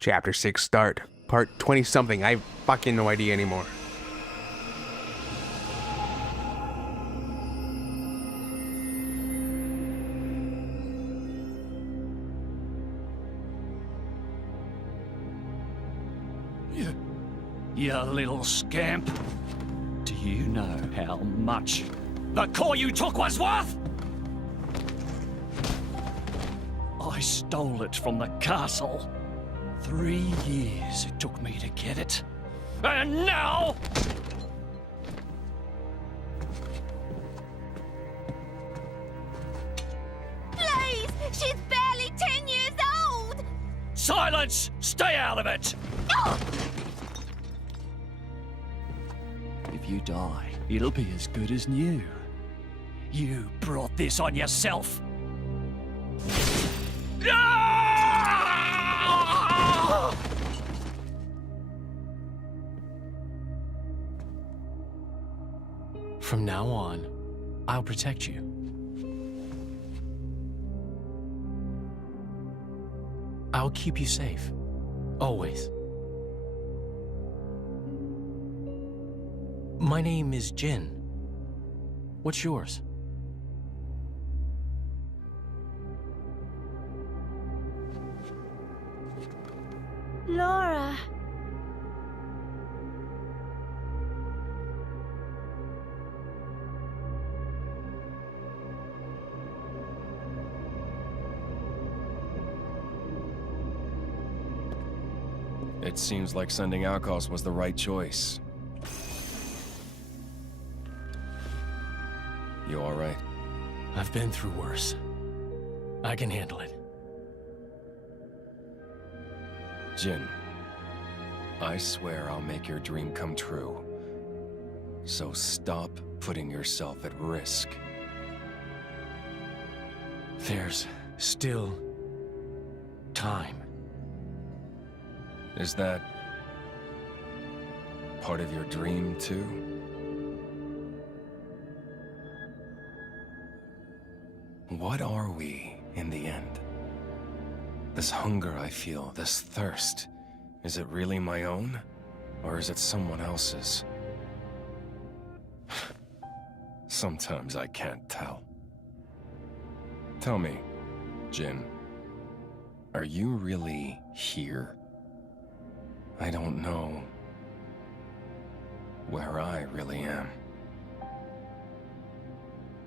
Chapter 6 start. Part 20-something. I have fucking no idea anymore. You little scamp. Do you know how much the core you took was worth? I stole it from the castle. 3 years it took me to get it. And now... Please! She's barely 10 years old! Silence! Stay out of it! Oh! If you die, it'll be as good as new. You brought this on yourself. From now on, I'll protect you. I'll keep you safe. Always. My name is Jin. What's yours? Laura. It seems like sending outcasts was the right choice. You alright? I've been through worse. I can handle it. Jin, I swear I'll make your dream come true. So stop putting yourself at risk. There's still time. Is that part of your dream, too? What are we, in the end? This hunger I feel, this thirst, is it really my own? Or is it someone else's? Sometimes I can't tell. Tell me, Jin, are you really here? I don't know where I really am.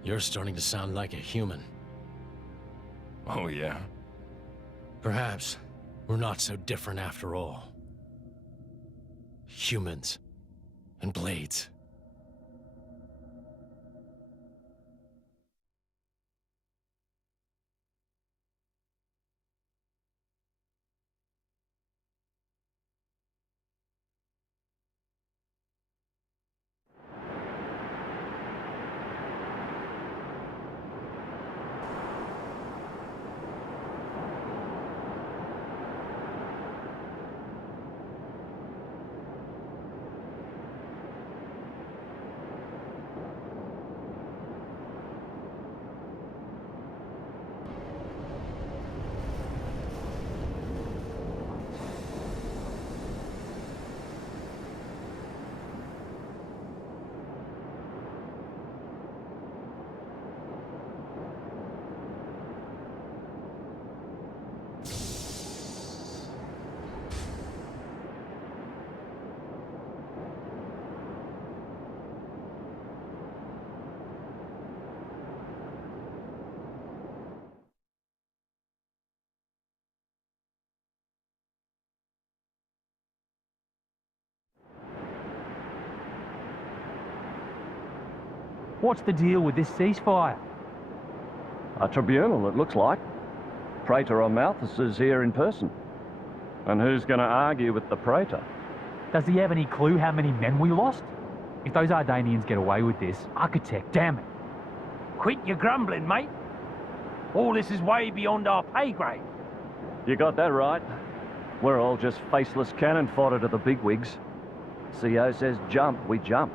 You're starting to sound like a human. Oh, yeah? Perhaps we're not so different after all. Humans and blades. What's the deal with this ceasefire? A tribunal, it looks like. Praetor or Malthus is here in person. And who's going to argue with the Praetor? Does he have any clue how many men we lost? If those Ardanians get away with this, architect, damn it. Quit your grumbling, mate. All this is way beyond our pay grade. You got that right. We're all just faceless cannon fodder to the bigwigs. CO says jump, we jump.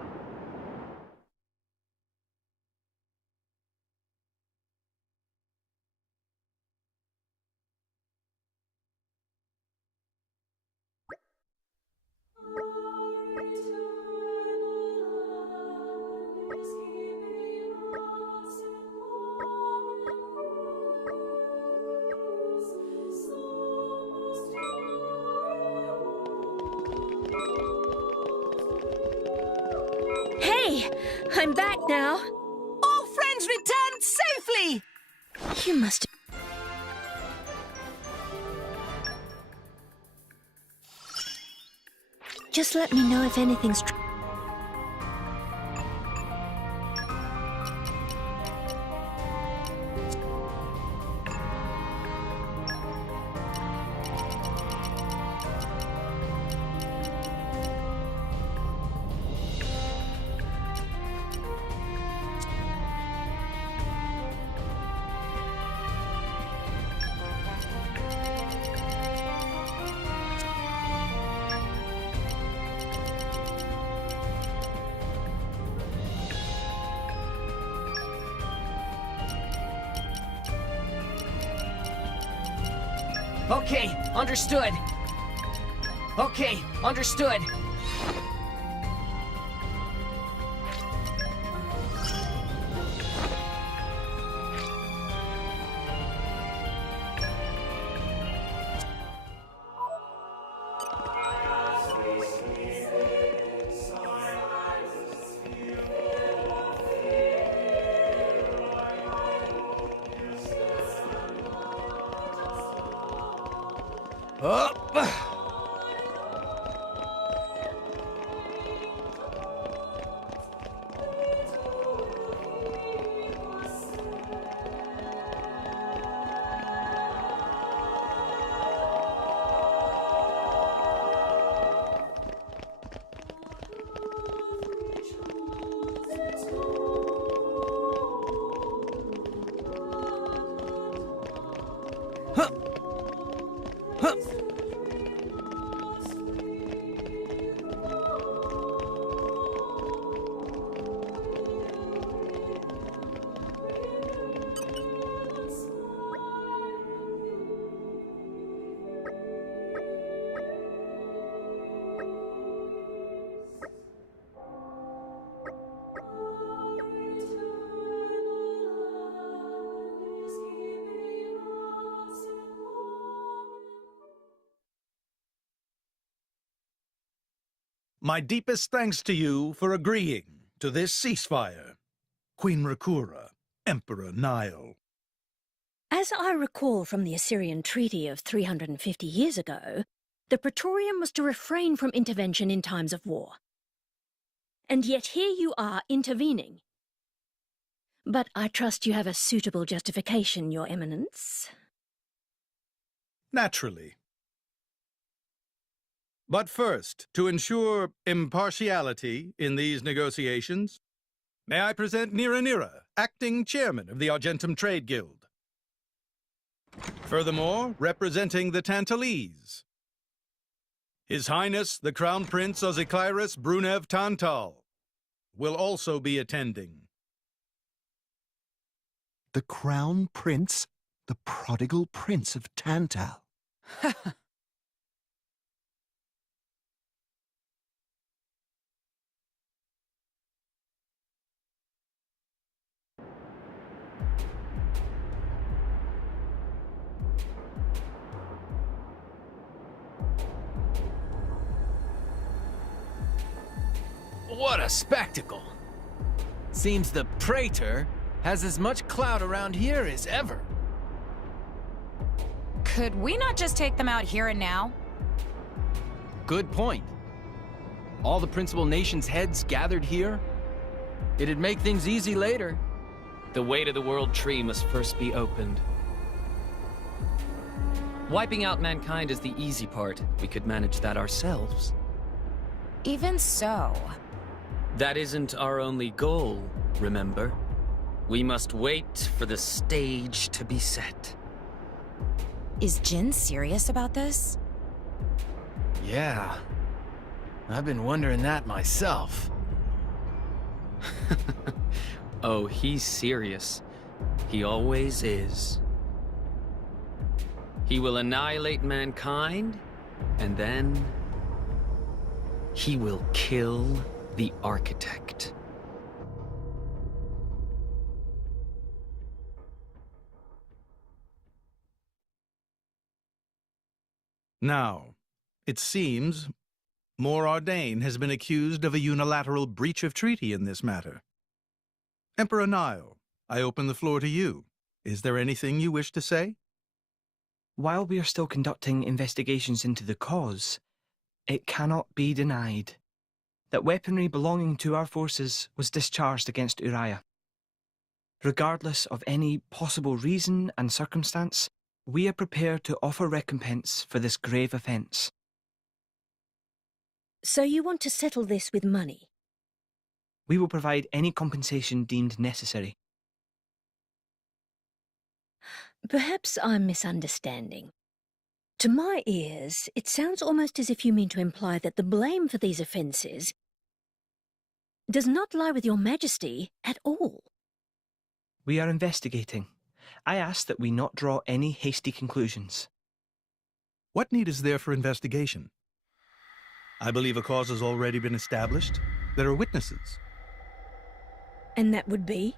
Okay, I'm back now. All friends returned safely! You must... Just let me know if anything's... Okay, understood. Okay, understood. My deepest thanks to you for agreeing to this ceasefire. Queen Rakura, Emperor Nile. As I recall from the Assyrian Treaty of 350 years ago, the Praetorium was to refrain from intervention in times of war. And yet here you are intervening. But I trust you have a suitable justification, Your Eminence. Naturally. But first, to ensure impartiality in these negotiations, may I present Nira, acting chairman of the Argentum Trade Guild. Furthermore, representing the Tantalese, His Highness the Crown Prince Ozikairis Brunev Tantal will also be attending. The Crown Prince? The prodigal Prince of Tantal? What a spectacle! Seems the Praetor has as much clout around here as ever. Could we not just take them out here and now? Good point. All the principal nations' heads gathered here? It'd make things easy later. The way to the World Tree must first be opened. Wiping out mankind is the easy part. We could manage that ourselves. Even so... That isn't our only goal, remember? We must wait for the stage to be set. Is Jin serious about this? Yeah. I've been wondering that myself. Oh, he's serious. He always is. He will annihilate mankind, and then... he will kill the Architect. Now, it seems More Ardain has been accused of a unilateral breach of treaty in this matter. Emperor Nile, I open the floor to you. Is there anything you wish to say? While we are still conducting investigations into the cause, it cannot be denied that weaponry belonging to our forces was discharged against Uriah. Regardless of any possible reason and circumstance, we are prepared to offer recompense for this grave offence. So you want to settle this with money? We will provide any compensation deemed necessary. Perhaps I'm misunderstanding. To my ears, it sounds almost as if you mean to imply that the blame for these offences does not lie with your Majesty at all. We are investigating. I ask that we not draw any hasty conclusions. What need is there for investigation? I believe a cause has already been established. There are witnesses. And that would be?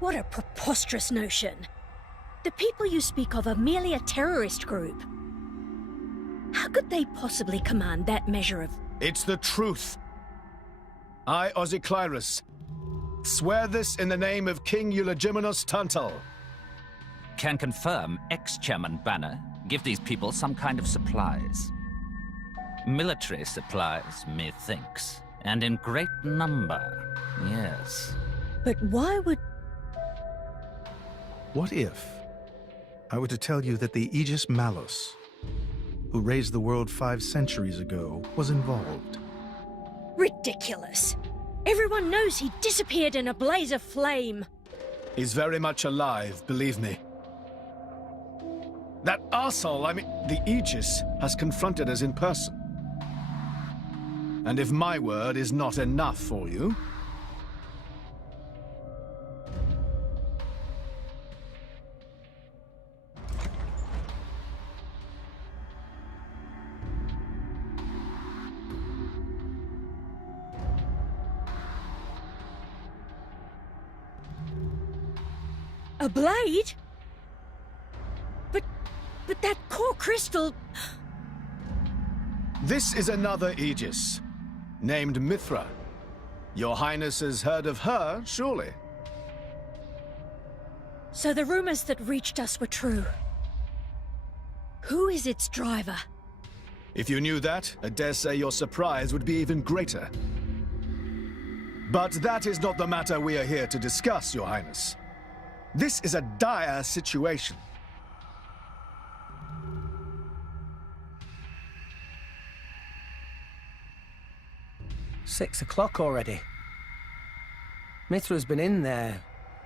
What a preposterous notion. The people you speak of are merely a terrorist group. How could they possibly command that measure of... It's the truth. I, Ozyclyrus, swear this in the name of King Eulogimenos Tantal. Can confirm ex-chairman Banner give these people some kind of supplies. Military supplies, methinks, and in great number, yes. But why would... What if I were to tell you that the Aegis Malos, who raised the world 5 centuries ago, was involved? Ridiculous. Everyone knows he disappeared in a blaze of flame. He's very much alive, believe me. That arsehole, the Aegis, has confronted us in person. And if my word is not enough for you... A blade? But that core crystal... This is another Aegis, named Mithra. Your Highness has heard of her, surely? So the rumors that reached us were true. Who is its driver? If you knew that, I dare say your surprise would be even greater. But that is not the matter we are here to discuss, Your Highness. This is a dire situation. "6 o'clock already. Mithra's been in there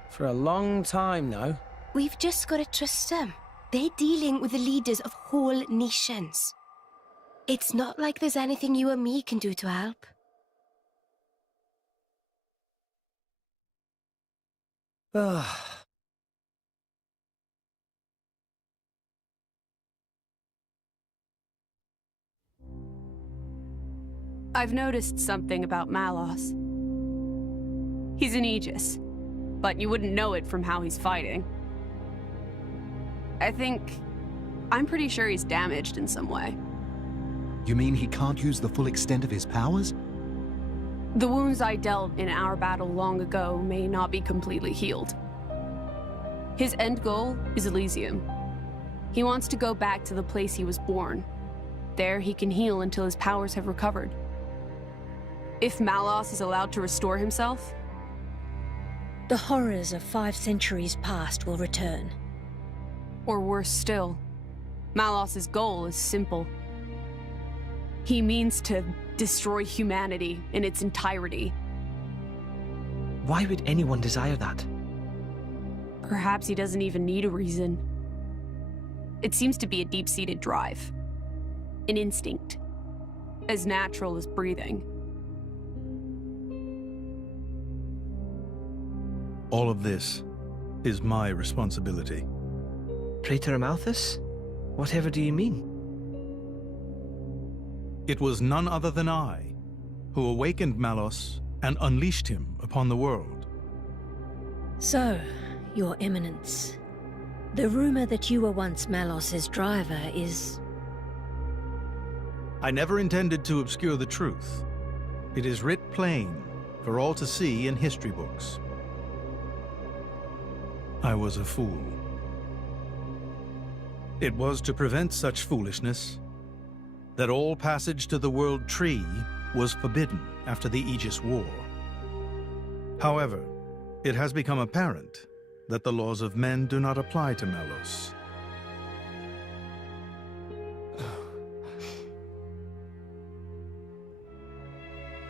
for a long time now. We've just got to trust them. They're dealing with the leaders of whole nations. It's not like there's anything you or me can do to help. Ugh. I've noticed something about Malos. He's an Aegis, but you wouldn't know it from how he's fighting. I'm pretty sure he's damaged in some way. You mean he can't use the full extent of his powers? The wounds I dealt in our battle long ago may not be completely healed. His end goal is Elysium. He wants to go back to the place he was born. There he can heal until his powers have recovered. If Malos is allowed to restore himself, the horrors of 5 centuries past will return. Or worse still, Malos's goal is simple. He means to destroy humanity in its entirety. Why would anyone desire that? Perhaps he doesn't even need a reason. It seems to be a deep-seated drive. An instinct. As natural as breathing. All of this is my responsibility. Praetor Amalthus? Whatever do you mean? It was none other than I who awakened Malos and unleashed him upon the world. So, Your Eminence, the rumor that you were once Malos's driver is... I never intended to obscure the truth. It is writ plain for all to see in history books. I was a fool. It was to prevent such foolishness that all passage to the World Tree was forbidden after the Aegis War. However, it has become apparent that the laws of men do not apply to Malos.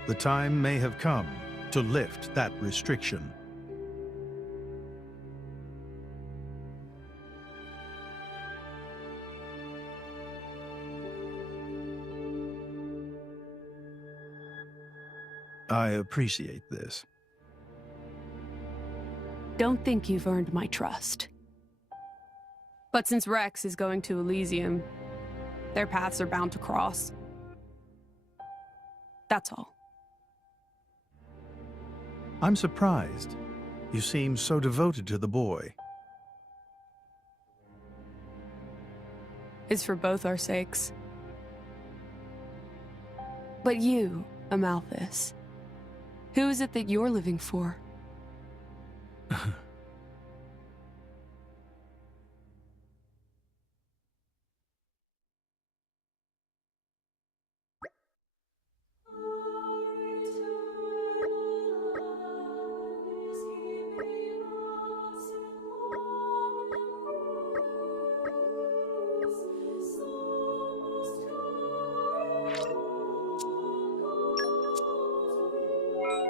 The time may have come to lift that restriction. I appreciate this. Don't think you've earned my trust. But since Rex is going to Elysium, their paths are bound to cross. That's all. I'm surprised. You seem so devoted to the boy. It's for both our sakes. But you, Amalthus, who is it that you're living for?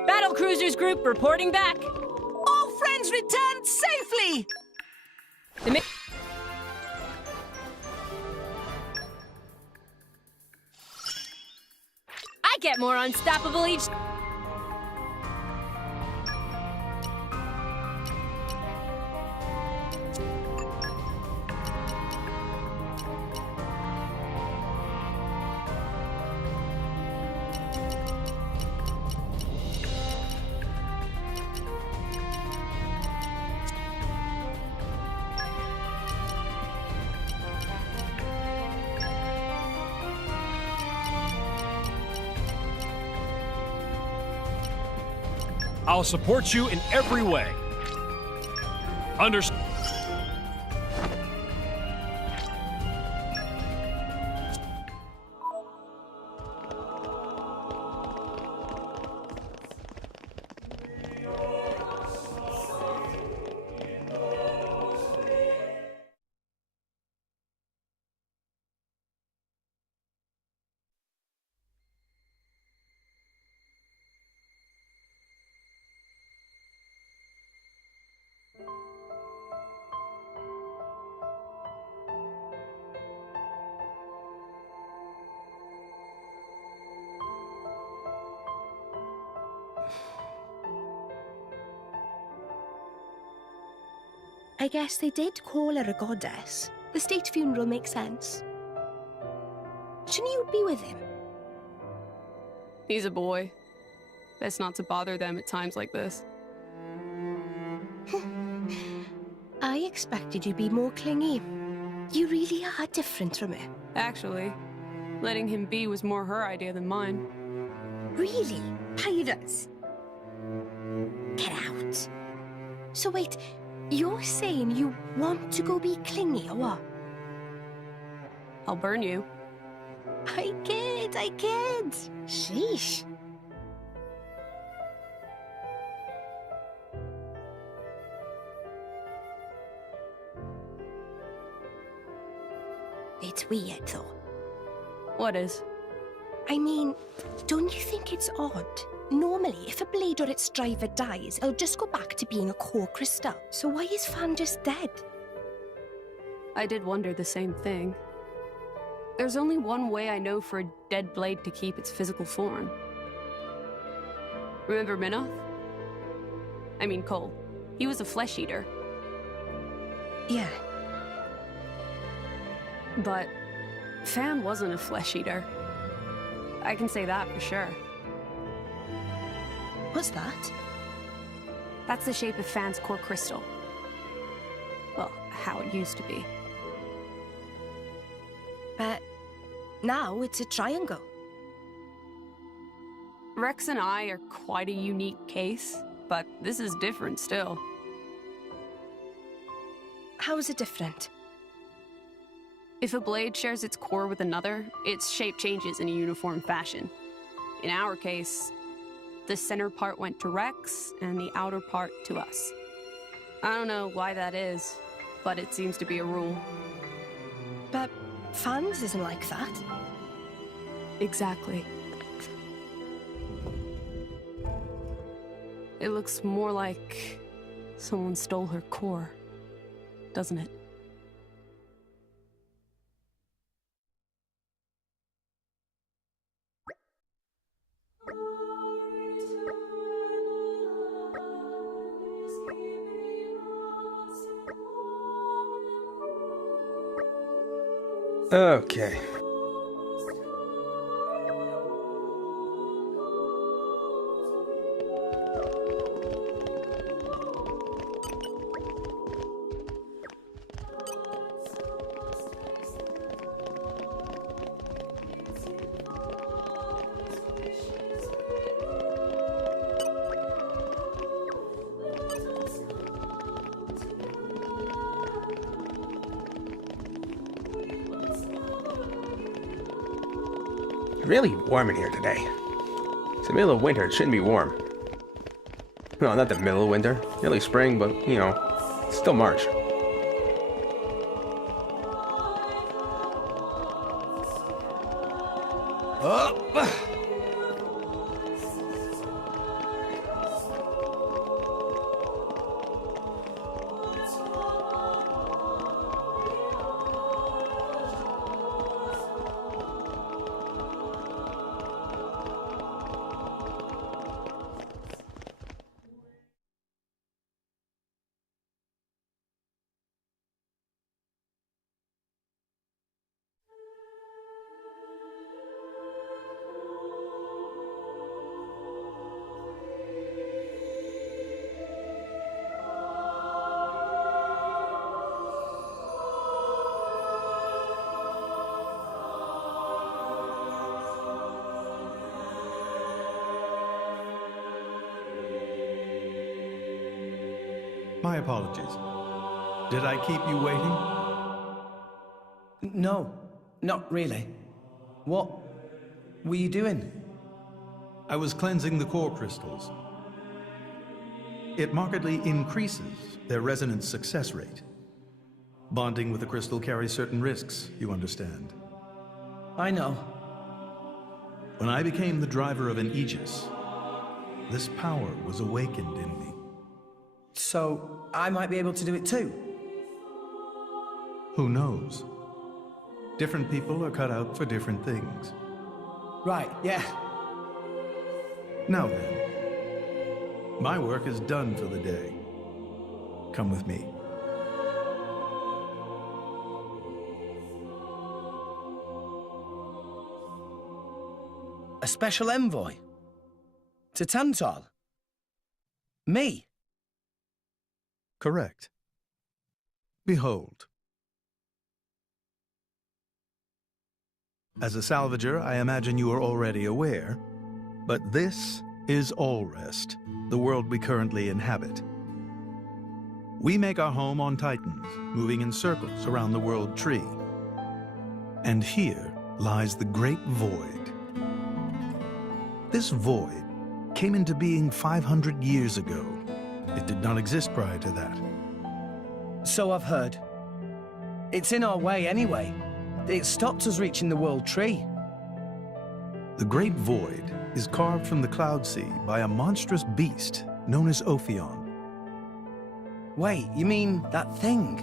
Battle Cruisers Group reporting back. All friends returned safely! I get more unstoppable each... I'll support you in every way. Understood. I guess they did call her a goddess. The state funeral makes sense. Shouldn't you be with him? He's a boy. Best not to bother them at times like this. I expected you to be more clingy. You really are different from her. Actually, letting him be was more her idea than mine. Really? Pirates? Get out. So wait, you're saying you want to go be clingy or what? I'll burn you. I kid. Sheesh. It's weird, though. What is? I mean, don't you think it's odd? Normally, if a blade or its driver dies, it'll just go back to being a core crystal. So why is Fan just dead? I did wonder the same thing. There's only one way I know for a dead blade to keep its physical form. Remember Minoth? I mean Cole. He was a flesh eater. Yeah. But Fan wasn't a flesh eater. I can say that for sure. What's that? That's the shape of Fan's core crystal. Well, how it used to be. But now it's a triangle. Rex and I are quite a unique case, but this is different still. How is it different? If a blade shares its core with another, its shape changes in a uniform fashion. In our case, the center part went to Rex, and the outer part to us. I don't know why that is, but it seems to be a rule. But Fan's isn't like that. Exactly. It looks more like someone stole her core, doesn't it? Okay. Really warm in here today. It's the middle of winter, it shouldn't be warm. No, not the middle of winter. Early spring, but, you know, it's still March. My apologies. Did I keep you waiting? No, not really. What were you doing? I was cleansing the core crystals. It markedly increases their resonance success rate. Bonding with the crystal carries certain risks, you understand. I know. When I became the driver of an Aegis, this power was awakened in me. So, I might be able to do it too? Who knows? Different people are cut out for different things. Right, yeah. Now then, my work is done for the day. Come with me. A special envoy? To Tantal? Me? Correct. Behold. As a salvager, I imagine you are already aware, but this is Allrest, the world we currently inhabit. We make our home on Titans, moving in circles around the world tree. And here lies the Great Void. This void came into being 500 years ago. It did not exist prior to that. So I've heard. It's in our way anyway. It stopped us reaching the world tree. The Great Void is carved from the Cloud Sea by a monstrous beast known as Ophion. Wait, you mean that thing?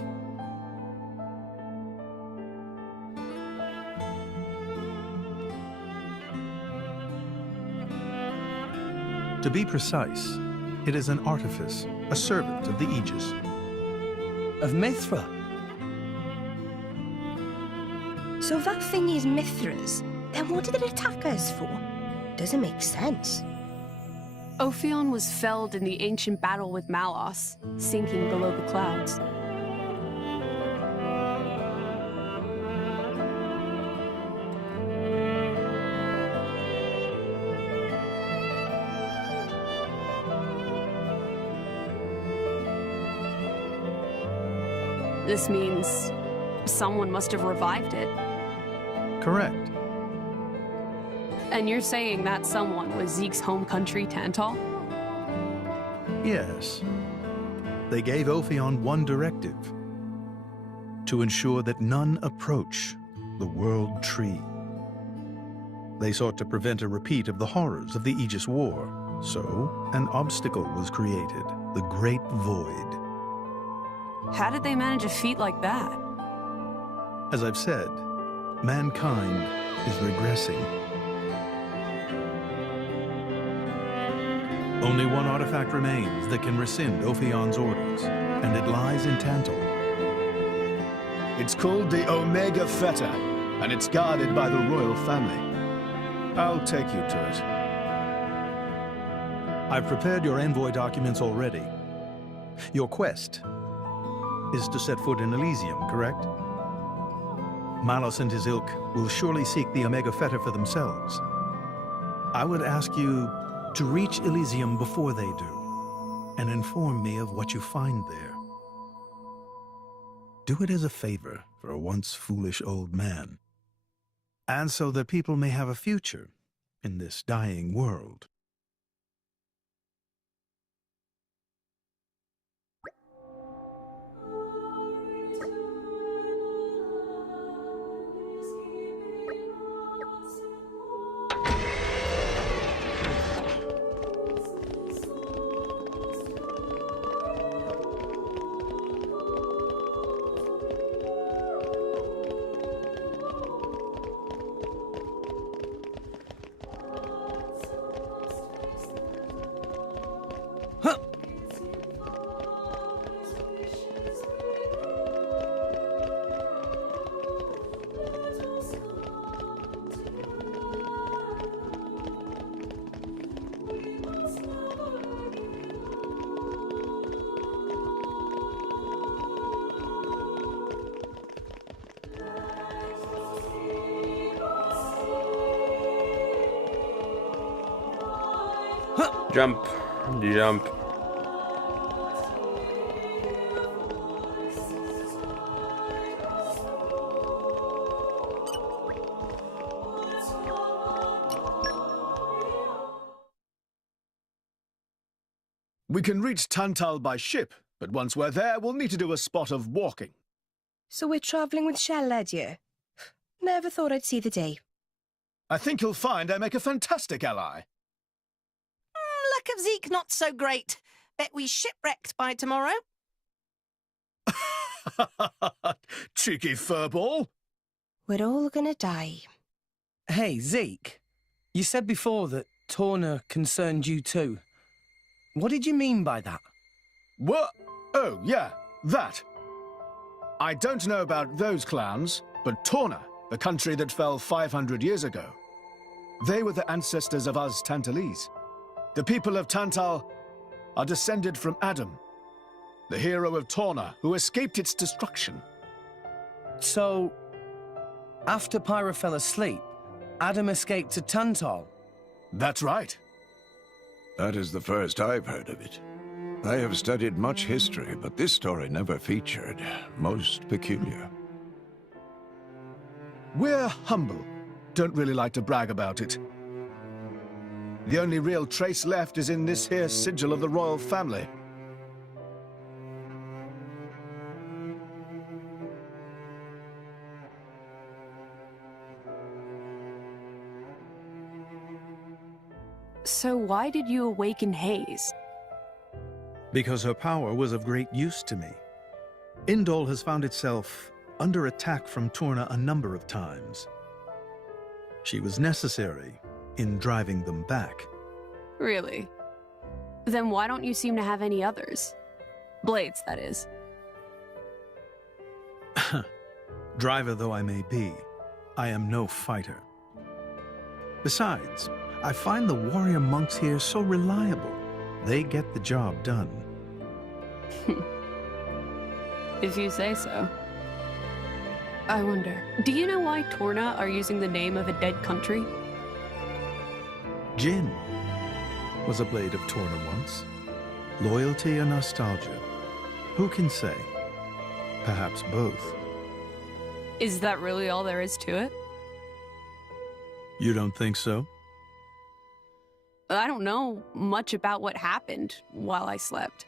To be precise, it is an artifice, a servant of the Aegis. Of Mithra? So that thing is Mithra's. Then what did it attack us for? Doesn't make sense. Ophion was felled in the ancient battle with Malos, sinking below the clouds. This means someone must have revived it. Correct. And you're saying that someone was Zeke's home country, Tantal? Yes. They gave Ophion one directive: to ensure that none approach the World Tree. They sought to prevent a repeat of the horrors of the Aegis War, so an obstacle was created, the Great Void. How did they manage a feat like that? As I've said, mankind is regressing. Only one artifact remains that can rescind Ophion's orders, and it lies in Tantal. It's called the Omega Feta, and it's guarded by the royal family. I'll take you to it. I've prepared your envoy documents already. Your quest is to set foot in Elysium, correct? Malos and his ilk will surely seek the Omega Feta for themselves. I would ask you to reach Elysium before they do, and inform me of what you find there. Do it as a favor for a once foolish old man, and so that people may have a future in this dying world. Jump. Jump. We can reach Tantal by ship, but once we're there, we'll need to do a spot of walking. So we're travelling with Shell, you? Never thought I'd see the day. I think you'll find I make a fantastic ally. Luck of Zeke not so great. Bet we shipwrecked by tomorrow. Cheeky furball. We're all gonna die. Hey, Zeke. You said before that Torna concerned you too. What did you mean by that? What? Oh, yeah, that. I don't know about those clans, but Torna, the country that fell 500 years ago, they were the ancestors of us Tantalese. The people of Tantal are descended from Adam, the hero of Torna, who escaped its destruction. So, after Pyra fell asleep, Adam escaped to Tantal? That's right. That is the first I've heard of it. I have studied much history, but this story never featured. Most peculiar. We're humble. Don't really like to brag about it. The only real trace left is in this here sigil of the royal family. So why did you awaken Hayes? Because her power was of great use to me. Indol has found itself under attack from Torna a number of times. She was necessary in driving them back. Really? Then why don't you seem to have any others? Blades, that is. Driver though I may be, I am no fighter. Besides, I find the warrior monks here so reliable. They get the job done. If you say so. I wonder, do you know why Torna are using the name of a dead country? Jin was a blade of Torna once. Loyalty or nostalgia? Who can say? Perhaps both. Is that really all there is to it? You don't think so? I don't know much about what happened while I slept.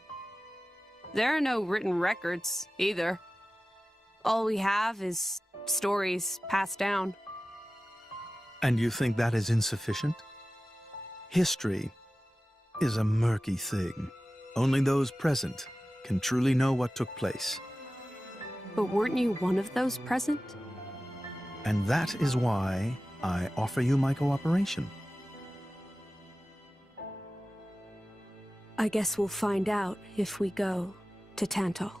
There are no written records, either. All we have is stories passed down. And you think that is insufficient? History is a murky thing. Only those present can truly know what took place. But weren't you one of those present? And that is why I offer you my cooperation. I guess we'll find out if we go to Tantal.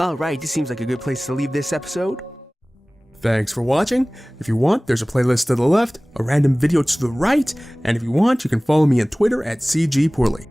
Alright, this seems like a good place to leave this episode. Thanks for watching. If you want, there's a playlist to the left, a random video to the right, and if you want, you can follow me on Twitter at CGPoorly.